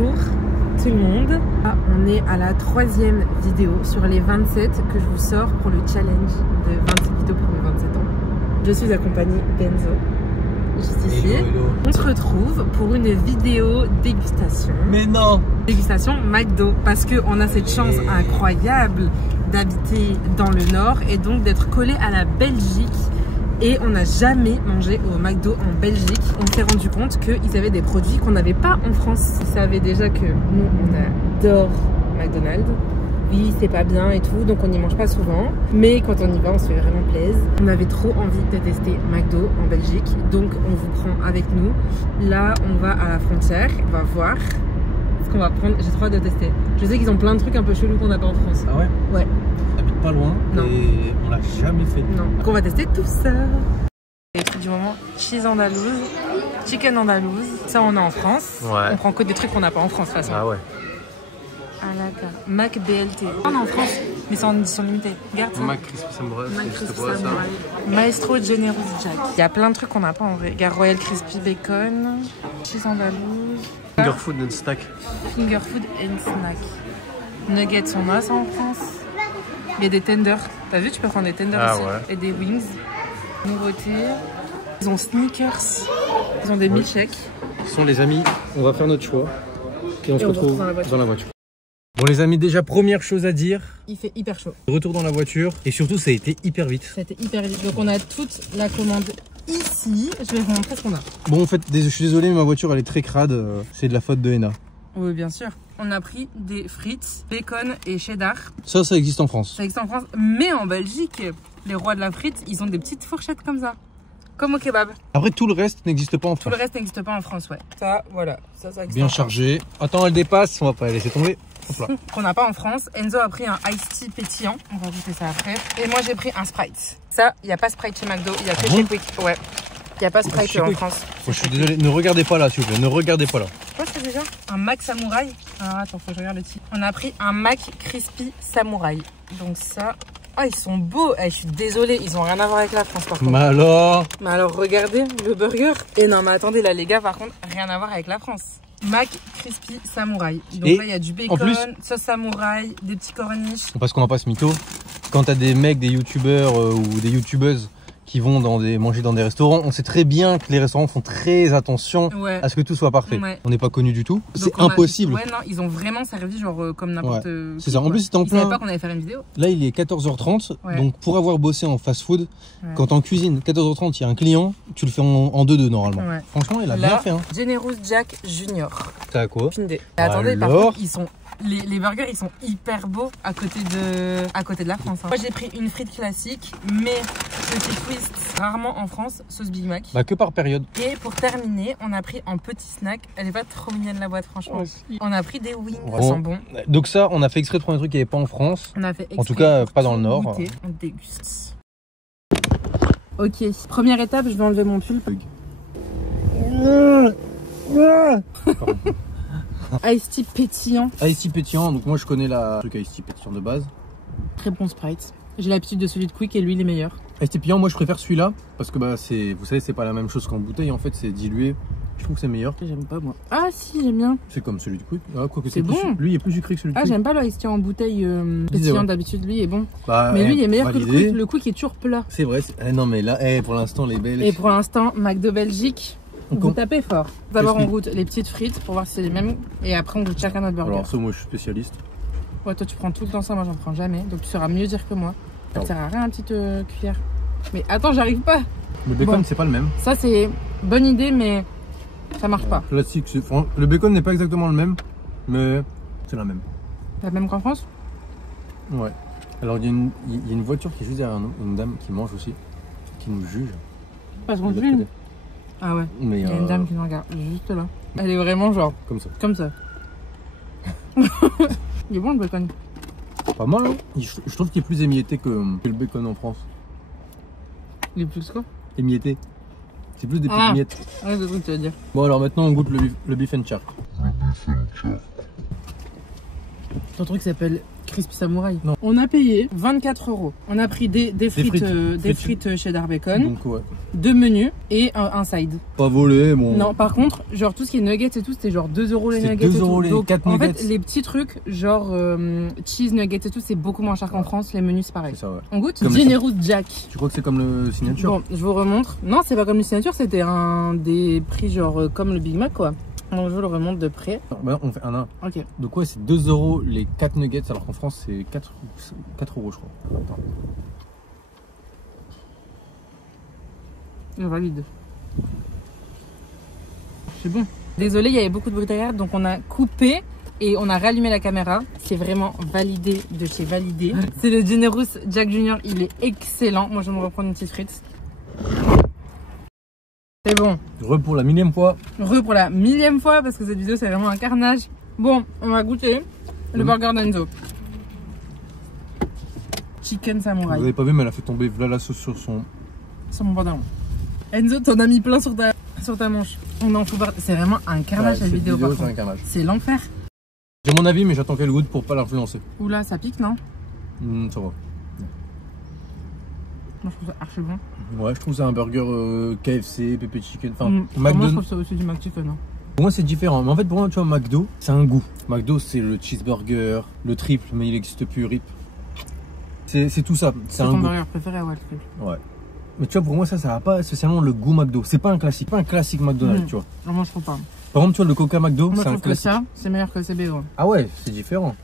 Bonjour tout le monde. On est à la 3e vidéo sur les 27 que je vous sors pour le challenge de 27 vidéos pour mes 27 ans. Je suis accompagnée d'Enzo, juste ici. Hello, hello. On se retrouve pour une vidéo dégustation. Mais non! Dégustation McDo, parce qu'on a cette chance incroyable d'habiter dans le nord et donc d'être collé à la Belgique. Et on n'a jamais mangé au McDo en Belgique. On s'est rendu compte qu'ils avaient des produits qu'on n'avait pas en France. Ils savaient déjà que nous, on adore McDonald's. Oui, c'est pas bien et tout, donc on n'y mange pas souvent. Mais quand on y va, on se fait vraiment plaisir. On avait trop envie de tester McDo en Belgique, donc on vous prend avec nous. Là, on va à la frontière, on va voir ce qu'on va prendre. J'ai trop hâte de tester. Je sais qu'ils ont plein de trucs un peu chelous qu'on n'a pas en France. Ah ouais? Ouais. T'habites pas loin Non. Et on l'a jamais fait. Non. Donc on va tester tout ça. Les trucs du moment, cheese andalouse, chicken andalouse, ça on a en France. Ouais. On prend que des trucs qu'on n'a pas en France de toute façon. Ah ouais. Ah là, Mac BLT. On a en France, mais c'est en édition limitée. Regarde ça. Mac Crispy Samurai. Mac Crispy Samurai. Maestro Generous Jack. Il y a plein de trucs qu'on n'a pas en vrai. Regarde Royal Crispy Bacon, cheese andalouse. Finger Food and Snack. Finger Food and Snack. Nuggets, on a ça en France. Il y a des tenders. T'as vu, tu peux prendre des tenders aussi. Ouais. Et des wings. Nouveauté. Ils ont sneakers. Ils ont des milkshakes. Ce sont les amis, on va faire notre choix. Et on se retrouve dans la voiture. Bon les amis, déjà première chose à dire. Il fait hyper chaud. Retour dans la voiture. Et surtout ça a été hyper vite. Ça a été hyper vite. Donc on a toute la commande ici. Je vais vous montrer ce qu'on a. Bon en fait, je suis désolé mais ma voiture elle est très crade. C'est de la faute de Henna. Oui, bien sûr. On a pris des frites, bacon et cheddar. Ça existe en France. Ça existe en France. Mais en Belgique, les rois de la frite, ils ont des petites fourchettes comme ça. Comme au kebab. Après tout le reste n'existe pas en Tout France. le reste n'existe pas en France, ouais. Ça, voilà. Ça existe. Bien chargé. Attends, elle dépasse, on va pas la laisser tomber. Hop là. Qu'on n'a pas en France. Enzo a pris un iced tea pétillant. On va goûter ça après. Et moi, j'ai pris un Sprite. Ça, il n'y a pas Sprite chez McDo. Il n'y a que chez Quick. Ouais. Il n'y a pas Sprite en France. Je suis désolé, ne regardez pas là, s'il vous plaît. Ne regardez pas là. Quoi, c'est déjà un Mac Samouraï. Alors attends, faut que je regarde le titre. On a pris un Mac Crispy Samouraï. Donc ça. Ah, ils sont beaux. Je suis désolée, ils ont rien à voir avec la France par contre. Mais alors, regardez le burger. Et non, mais attendez, là, les gars, par contre, rien à voir avec la France. Mac Crispy Samouraï. Donc et là, il y a du bacon, sauce samouraï, des petits corniches. Parce qu'on n'a pas ce mytho. Quand t'as des mecs, des youtubeurs ou des youtubeuses qui vont manger dans des restaurants, on sait très bien que les restaurants font très attention à ce que tout soit parfait. Ouais. On n'est pas connu du tout. C'est impossible. Ouais, non, ils ont vraiment servi genre comme n'importe. Ouais. C'est ça. En plus, c'était en plein. Je savais pas qu'on allait faire une vidéo. Là, il est 14h30. Ouais. Donc, pour avoir bossé en fast-food, quand en cuisine, 14h30, il y a un client, tu le fais en 2-2 normalement. Ouais. Franchement, il a bien fait. Hein. Generous Jack Junior. T'as quoi? Attendez, par contre, ils sont. Les burgers, ils sont hyper beaux à côté de la France. Hein. Moi, j'ai pris une frite classique, mais petit twist, rarement en France, sauce Big Mac. Bah, que par période. Et pour terminer, on a pris un petit snack. Elle est pas trop mignonne la boîte, franchement. On a pris des wings, ça sent bon. Donc ça, on a fait exprès de prendre un truc qui n'y avait pas en France. On a fait exprès. En tout cas, pas dans le Nord. Goûter. On déguste. Ok, première étape, je vais enlever mon pull. Iced tea pétillant. Iced tea pétillant, donc moi je connais la truc Iced tea pétillant de base. Très bon Sprite. J'ai l'habitude de celui de Quick et lui il est meilleur. Iced tea pétillant, moi je préfère celui-là parce que bah vous savez c'est pas la même chose qu'en bouteille, en fait c'est dilué. Je trouve que c'est meilleur. J'aime pas moi. Ah si, j'aime bien. C'est comme celui de Quick. Ah, quoi que c'est bon. Lui il est plus sucré que celui de Quick. Ah j'aime pas le Iced tea en bouteille pétillant d'habitude, lui est bon. Bah, mais lui il est meilleur que le Quick. Le Quick est toujours plat. C'est vrai. Non mais là, pour l'instant les belles. Et pour l'instant, McDo Belgique. Vous tapez fort. D'abord on goûte les petites frites pour voir si c'est les mêmes. Et après on goûte chacun notre burger. Alors ça moi je suis spécialiste. Ouais, toi tu prends tout le temps ça, moi j'en prends jamais. Donc tu sauras mieux dire que moi. Ça sert à rien une petite cuillère. Mais attends, j'arrive pas. Le bacon c'est pas le même. Ça c'est bonne idée mais ça marche pas. Classique. Le bacon n'est pas exactement le même. Mais c'est la même. La même qu'en France? Ouais. Alors il y a une voiture qui est juste derrière nous. Une dame qui mange aussi. Qui nous juge. Parce qu'on juge. Ah ouais, mais il y a une dame qui nous regarde juste là. Elle est vraiment genre comme ça. Comme ça. Il est bon le bacon. Pas mal hein. Je trouve qu'il est plus émietté que le bacon en France. Il est plus quoi? Émietté. C'est plus des petites miettes. Ouais, c'est ce que tu veux dire. Bon alors maintenant on goûte le beef and char. Ton truc s'appelle Crispy Samouraï. Non. On a payé 24 €. On a pris des frites cheddar bacon, donc, ouais. 2 menus et un side. Pas volé, bon. Non, par contre, genre tout ce qui est nuggets et tout, c'était genre 2 € les nuggets. 2 € les 4 nuggets. En fait, les petits trucs, genre cheese nuggets et tout, c'est beaucoup moins cher qu'en France. Les menus, c'est pareil. C'est ça, ouais. On goûte Generous Jack. Tu crois que c'est comme le signature? Bon, je vous remontre. Non, c'est pas comme le signature, c'était un des prix genre comme le Big Mac, quoi. Donc je vous le remonte de près. Bah, on fait un. Ok. Donc ouais, c'est 2 € les 4 nuggets, alors qu'en France c'est 4 € je crois. Attends. Je valide. C'est bon. Désolé, il y avait beaucoup de bruit derrière, donc on a coupé et on a rallumé la caméra. C'est vraiment validé de chez Validé. C'est le Generous Jack Junior, il est excellent. Moi je vais me reprendre une petite frite. C'est bon. Pour la millième fois. Pour la millième fois parce que cette vidéo c'est vraiment un carnage. Bon, on va goûter le burger d'Enzo. Chicken Samouraï. Vous avez pas vu, mais elle a fait tomber la sauce sur mon pantalon. Enzo, t'en as mis plein sur ta manche. On en fout pas. C'est vraiment un carnage cette vidéo par contre. C'est l'enfer. J'ai mon avis, mais j'attends qu'elle goûte pour pas l'influencer. Oula, ça pique, non? Ça va. Moi je trouve ça archi bon. Ouais, je trouve ça un burger KFC, Pepe Chicken. Enfin, moi je trouve ça aussi du McChicken. Hein. Pour moi c'est différent. Mais en fait, pour moi, tu vois, McDo, c'est un goût. McDo, c'est le cheeseburger, le triple, mais il n'existe plus, RIP. C'est tout ça. C'est ton burger préféré, ouais, le triple. Ouais. Mais tu vois, pour moi, ça n'a pas spécialement le goût McDo. C'est pas un classique, McDonald's, tu vois. Non, moi je trouve pas. Par exemple, tu vois, le Coca McDo, c'est un classique. Que ça, c'est meilleur que le CBO. Ah ouais, c'est différent.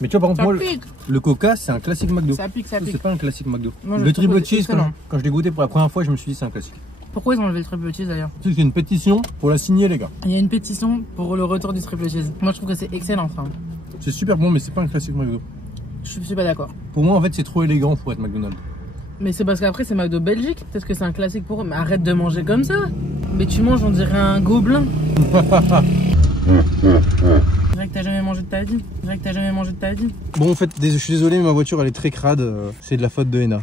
Mais tu vois, par exemple, moi, le Coca, c'est un classique McDo. Ça pique, ça pique. C'est pas un classique McDo. Moi, le triple cheese, quand je l'ai goûté pour la première fois, je me suis dit c'est un classique. Pourquoi ils ont enlevé le triple cheese d'ailleurs? C'est une pétition pour la signer, les gars. Il y a une pétition pour le retour du triple cheese. Moi, je trouve que c'est excellent. Enfin. C'est super bon, mais c'est pas un classique McDo. Je suis pas d'accord. Pour moi, en fait, c'est trop élégant pour être McDonald's. Mais c'est parce qu'après, c'est McDo Belgique. Peut-être que c'est un classique pour eux. Mais arrête de manger comme ça. Mais tu manges, on dirait un gobelin. Je dirais que t'as jamais mangé de ta vie. Bon, en fait, je suis désolé, mais ma voiture elle est très crade. C'est de la faute de Henna.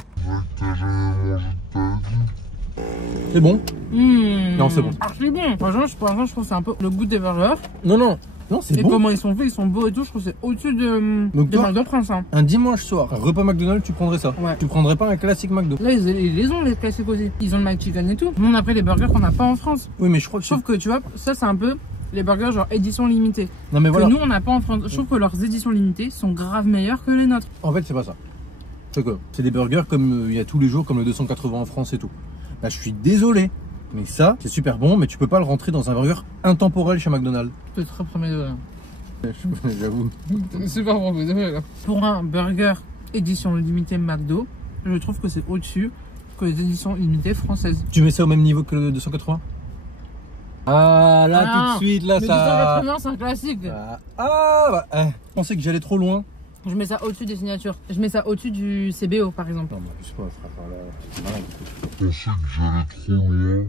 C'est bon? Non, c'est bon. Ah, c'est bon. Franchement, je trouve que c'est un peu le goût des burgers. Non, c'est bon. Et comment ils sont faits, ils sont beaux et tout. Je trouve que c'est au-dessus de McDo Prince. Hein. Un dimanche soir, un repas McDonald's, tu prendrais ça? Ouais. Tu prendrais pas un classique McDo? Là, ils les ont les classiques aussi. Ils ont le McChicken et tout. On a pris les burgers qu'on n'a pas en France. Oui, mais je crois que Sauf que tu vois, ça c'est un peu les burgers genre édition limitée. Non, mais voilà. Que nous on n'a pas en France. Je trouve que leurs éditions limitées sont grave meilleures que les nôtres. En fait, c'est pas ça. C'est quoi? C'est des burgers comme il y a tous les jours, comme le 280 en France et tout. Là, je suis désolé. Mais ça, c'est super bon, mais tu peux pas le rentrer dans un burger intemporel chez McDonald's. C'est très premier degré. J'avoue. C'est super bon, vous avez là. Pour un burger édition limitée McDo, je trouve que c'est au-dessus que les éditions limitées françaises. Tu mets ça au même niveau que le 280? Ah là, tout de suite, là, mais ça... 280, c'est un classique. Je pensais que j'allais trop loin. Je mets ça au-dessus des signatures. Je mets ça au-dessus du CBO, par exemple. Non, mais je sais pas, c'est malade. Je pensais que j'allais trop loin.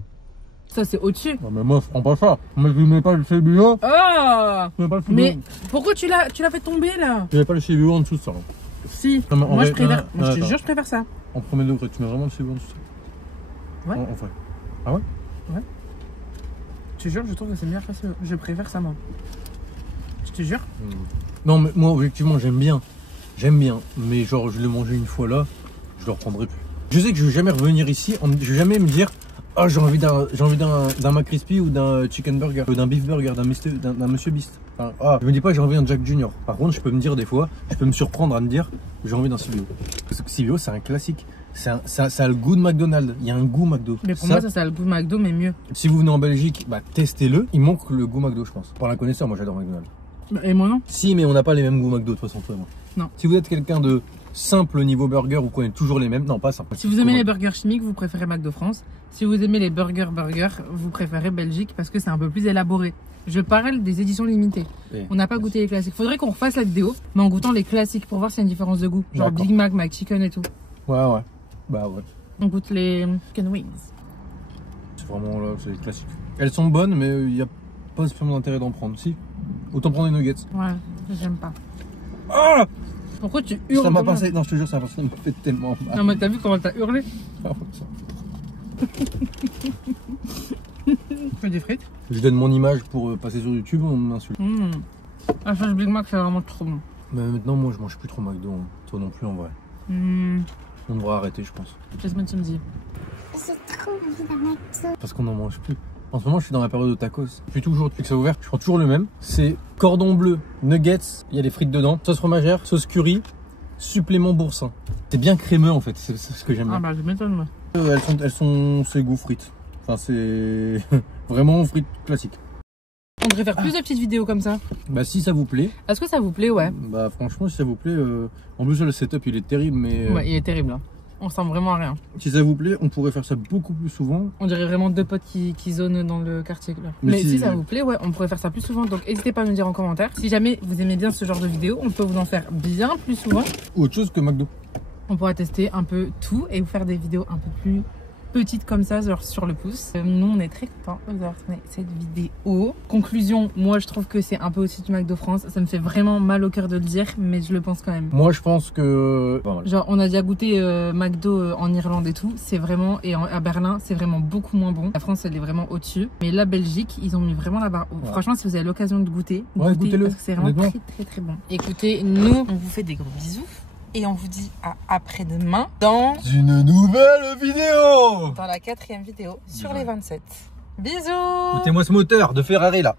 Ça, c'est au-dessus. Non, mais moi, je prends pas ça. Mais je mets pas le CBO. Ah je mets pas le CBO. Mais pourquoi tu l'as fait tomber, là? Il n'y avait pas le CBO en dessous de ça. Si. Non, moi, je préfère. Moi, je te jure, je préfère ça. En premier degré, tu mets vraiment le CBO en dessous de ça? Ouais. En vrai. Ah ouais? Ouais. Je te jure, je trouve que c'est meilleur que ça. Je préfère ça, moi. Je te jure. Non, mais moi, objectivement, j'aime bien. Mais genre, je l'ai mangé une fois là, je le reprendrai plus. Je sais que je vais jamais revenir ici, je vais jamais me dire, ah, j'ai envie d'un McCrispy ou d'un chicken burger, ou d'un beef burger, d'un Monsieur Beast. Enfin, je me dis pas, j'ai envie d'un Jack Junior. Par contre, je peux me dire des fois, je peux me surprendre à me dire, j'ai envie d'un CBO. Parce que CBO, c'est un classique. Ça a le goût de McDonald's. Il y a un goût McDo. Mais pour moi, ça a le goût de McDo, mais mieux. Si vous venez en Belgique, bah, testez-le. Il manque le goût McDo, je pense. Pour un connaisseur, moi, j'adore McDonald's. Et moi, non? Si, mais on n'a pas les mêmes goûts McDo, de toute façon, toi et moi. Non. Si vous êtes quelqu'un de simple niveau burger, vous connaissez toujours les mêmes. Non, pas simple. Si vous aimez les burgers chimiques, vous préférez McDo France. Si vous aimez les burgers, vous préférez Belgique parce que c'est un peu plus élaboré. Je parle des éditions limitées. Oui. On n'a pas goûté les classiques. Faudrait qu'on refasse la vidéo, mais en goûtant les classiques pour voir s'il y a une différence de goût. Genre Big Mac, McChicken et tout. Ouais. Bah ouais. On goûte les chicken wings. C'est vraiment là, c'est les classiques. Elles sont bonnes, mais il n'y a pas spécialement d'intérêt d'en prendre. Si. Autant prendre des nuggets. Ouais, j'aime pas. Ah! Pourquoi tu hurles? Ça m'a passé. Non, je te jure, ça m'a fait tellement mal. Non, mais t'as vu comment t'as hurlé? Fais des frites. Je donne mon image pour passer sur YouTube, on m'insulte. La sauce Big Mac, c'est vraiment trop bon. Mais maintenant, moi, je mange plus trop McDo. Hein. Toi non plus, en vrai. On devrait arrêter, je pense. Qu'est-ce que tu me dis? J'ai trop envie d'un McDo. Parce qu'on n'en mange plus. En ce moment, je suis dans la période de tacos. Depuis toujours, depuis que ça a ouvert, je prends toujours le même. C'est cordon bleu, nuggets, il y a des frites dedans, sauce fromagère, sauce curry, supplément boursin. C'est bien crémeux en fait, c'est ce que j'aime bien. Ah bah je m'étonne moi. Elles sont c'est goût frites. Enfin c'est vraiment frites classiques. On devrait faire plus de petites vidéos comme ça. Bah si ça vous plaît. Est-ce que ça vous plaît? Ouais. Bah franchement si ça vous plaît, en plus le setup il est terrible mais... Ouais il est terrible hein. On ressemble vraiment à rien. Si ça vous plaît, on pourrait faire ça beaucoup plus souvent. On dirait vraiment deux potes qui zonent dans le quartier là. Mais si ça vous plaît, ouais, on pourrait faire ça plus souvent. Donc n'hésitez pas à nous dire en commentaire. Si jamais vous aimez bien ce genre de vidéo, on peut vous en faire bien plus souvent. Autre chose que McDo. On pourra tester un peu tout et vous faire des vidéos un peu plus petites comme ça, genre sur le pouce. Nous, on est très contents d'avoir tourné cette vidéo. Conclusion, moi, je trouve que c'est un peu au-dessus du McDo France. Ça me fait vraiment mal au cœur de le dire, mais je le pense quand même. Moi, je pense que... Genre, on a déjà goûté McDo en Irlande et tout. C'est vraiment... Et à Berlin, c'est vraiment beaucoup moins bon. La France, elle est vraiment au-dessus. Mais la Belgique, ils ont mis vraiment la barre haut. Ouais. Franchement, si vous avez l'occasion de goûter, goûtez-le. Parce que c'est vraiment très, très, très bon. Écoutez, nous, on vous fait des gros bisous. Et on vous dit à après-demain dans une nouvelle vidéo. Dans la 4e vidéo sur les 27. Bisous. Écoutez-moi ce moteur de Ferrari là.